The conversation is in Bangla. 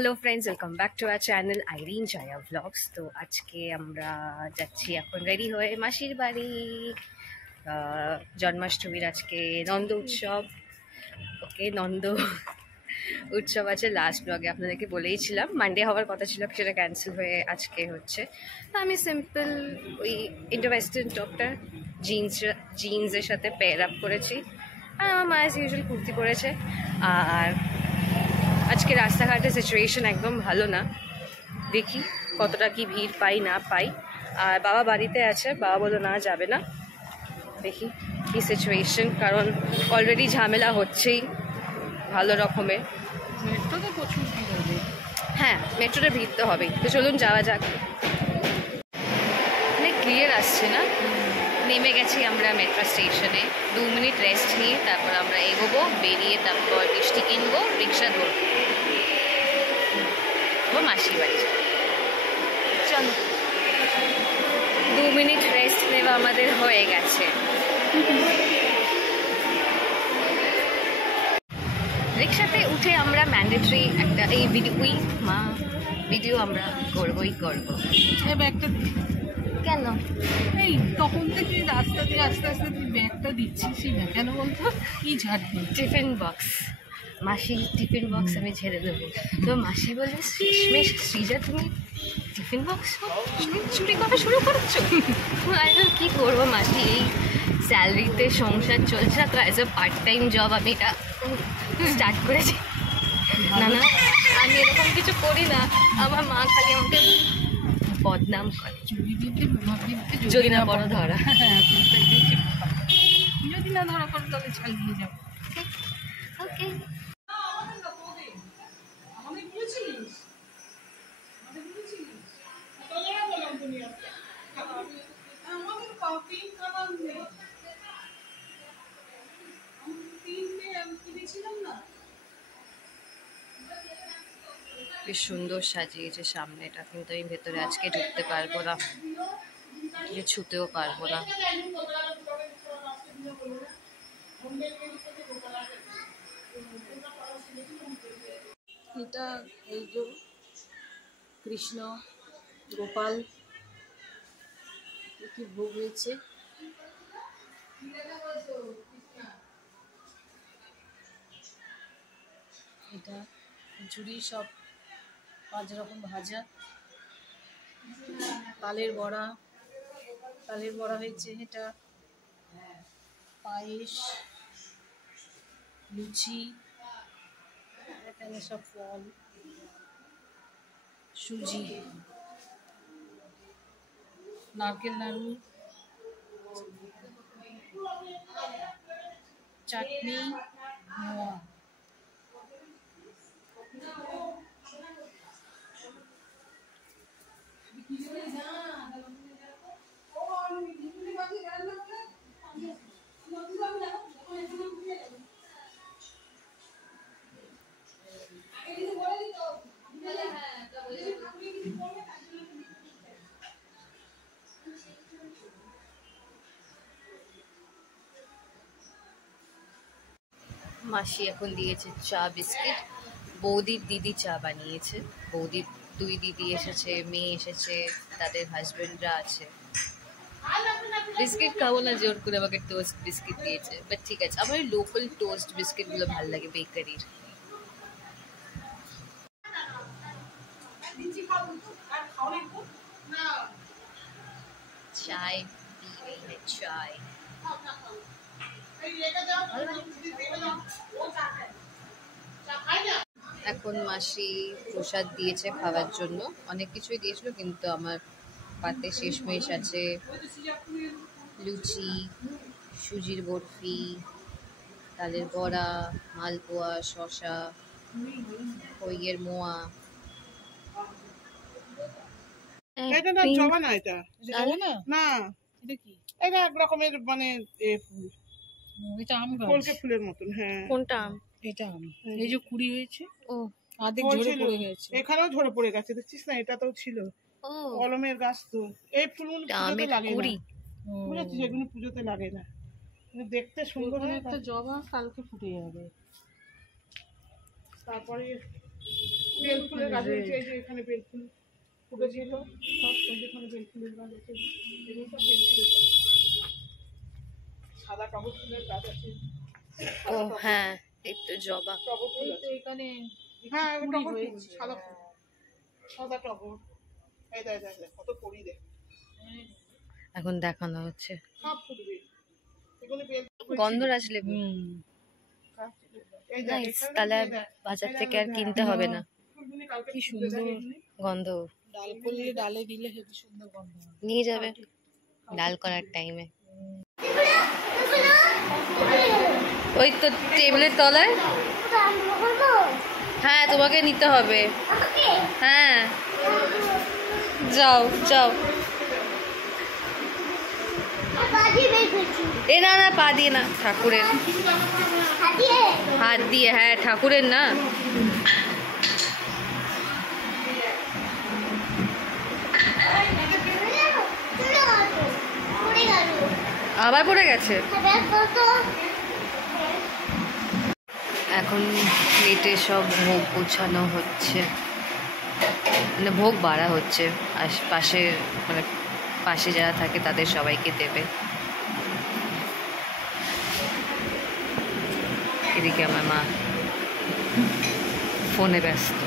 Hello friends, welcome back to our channel Irene Joya vlogs. তো আজকে আমরা যাচ্ছি এখন রেডি হয়ে মাসির বাড়ি। জন্মাষ্টমীর আজকে নন্দ উৎসব। ওকে, নন্দ উৎসব আছে। লাস্ট ব্লগে আপনাদেরকে বলেইছিলাম মানডে হওয়ার কথা ছিল, সেটা ক্যান্সেল হয়ে আজকে হচ্ছে। তো আমি সিম্পল ওই ইন্ডো ওয়েস্টার্ন টপটা জিন্সের সাথে পেয়ার আপ করেছি, আর আমার মা অ্যাজ ইউজুয়াল কুর্তি পরেছে। আর আজকে রাস্তাঘাটের সিচুয়েশন একদম ভালো না, দেখি কতটা কি ভিড় পাই না পাই। আর বাবা বাড়িতে আছে, বাবা বললো না যাবে না, দেখি কি সিচুয়েশন, কারণ অলরেডি ঝামেলা হচ্ছেই ভালো রকমের। মেট্রোতে প্রচুর ভিড় হবে। হ্যাঁ, মেট্রোতে ভিড় তো হবেই। তো চলুন যাওয়া যাক। অনেক ক্লিয়ার আসছে না? নেমে গেছি আমরা মেট্রো স্টেশনে। 2 মিনিট রেস্ট নিয়ে তারপর আমরা এগোবো, বেরিয়ে তারপর মিষ্টি কিনবো, রিক্সা ধরবো, মাসির বাড়ি যাবো। চলো, 2 মিনিট রেস্ট নেওয়া আমাদের হয়ে গেছে। রিক্সাতে উঠে আমরা ম্যান্ডেটরি একটা এই ভিডিও আমরা করবোই করবো। এই ব্যাগটা কেন? এই তখন থেকে রাস্তা দিয়ে আস্তে আস্তে তুই ব্যাগটা দিচ্ছিস না কেন বলতো? কি ঝাড়বি? টিফিন বক্স, মাসি টিফিন বক্স আমি ছেড়ে দেবো। তো মাসি বলবে, শেষমেশ সৃজা তুমি টিফিন বক্স চুরি করা শুরু করেছো? কি করবো মাসি, এই স্যালারিতে সংসার চলছে, তো as a part time job আমি এটা স্টার্ট করেছি। না না, আমি এরকম কিছু করি না, আমার মা খালি আমাকে বদনাম করে। চুরি দিতে যদি না বড় ধরা, যদি না ধরা করো তাহলে চালিয়ে যাবো। ওকে। বেশ সুন্দর সাজিয়েছে সামনেটা, কিন্তু আমি ভেতরে আজকে ঢুকতে পারবো না, কিছু ছুতেও পারবো না। এটা এই যে কৃষ্ণ গোপাল কি ভোগ হয়েছে। এটা ঝুড়ি সব 5 রকম ভাজা, তালের বড়া হয়েছে, এটা পায়েস, লুচি, এখানে সব ফল, সুজি, নারকেল নাড়ু, চাটনি, মোয়া। মাসি এখন দিয়েছে চা বিস্কিট, বৌদির দিদি চা বানিয়েছে। বৌদির 2 দিদি এসেছে, মেয়ে এসেছে, তাদের হাজবেন্ডরা আছে। বিস্কিট খাবো না, জোর করে আমাকে টোস্ট বিস্কিট দিয়েছে, বাট ঠিক আছে, আমার লোকাল টোস্ট বিস্কিটগুলো ভালো লাগে বেকারির। চায় চায়। এখন মাসি প্রসাদ দিয়েছে খাওয়ার জন্য, অনেক কিছুই দিয়েছিল, কিন্তু আমার পাতে শেষমেশ আছে লুচি, সুজির বরফি, তালের বড়া, মালপোয়া, শসা, খইয়ের মোয়া। এটা না জবা না, এটা না, এটা কি? এটা এক রকমের মানে ফুল, এটা আম গাছ, কলকে ফুলের মতন। হ্যাঁ, কোনটা আম? এটা আম, এই যে কুড়ি হয়েছে, ও আর্ধেক ঝরে পড়ে গেছে। এখানেও ঝরে পড়ে গেছে, দেখছিস না? এটা তো ছিল ও কলমের গাছ। তো এই ফুলগুলো পুজোতে লাগে না, বুঝেছিস? এগুলো পুজোতে লাগে না, দেখতে সুন্দর হয়। একটা জবা কালকে ফুটে যাবে। তারপরে বেলফুলের গাছ হয়েছে, এই যে এখানে বেলফুল ফুটেছিল সব, যেখানে বেলফুলের গাছ আছে এগুলো সব বেলফুলের গাছ। সাদা টগর ফুলের গাছ আছে। ও হ্যাঁ, এই তো জবা। টগর ফুল এই আছে। তো এখানে হ্যাঁ কুড়ি টগর ফুল, হয়েছে। সাদা ফুল, সাদা টগর। এই দেখ দেখ দেখ কত কড়ি দেখ, এখন দেখানো হচ্ছে সব ফুটবে এগুলো বেল। গন্ধরাজ লেবু। এই দেখ নাইস, এখানে তাহলে আর এই দেখ, বাজার এই দেখ, থেকে আর এই দেখ, কিনতে হবে না। ফুলগুলি কালকে কি ফুটবে, দেখ সুন্দর। এগুলি। গন্ধ ডাল করলে ডালে দিলে হেবি সুন্দর গন্ধ হয়। নিয়ে যাবে ডাল করার টাইমে। ওই তো টেবিলের তলায়। হ্যাঁ তোমাকে নিতে হবে। হ্যাঁ যাও যাও। এ না না, পা দিয়ে না, ঠাকুরের হাত দিয়ে। হ্যাঁ ঠাকুরের না। আবার পড়ে গেছে। এখন প্লেটে সব ভোগ গোছানো হচ্ছে, মানে ভোগ বাড়া হচ্ছে। আশপাশে মানে পাশে যারা থাকে তাদের সবাইকে দেবে। এদিকে আমার মা ফোনে ব্যস্ত।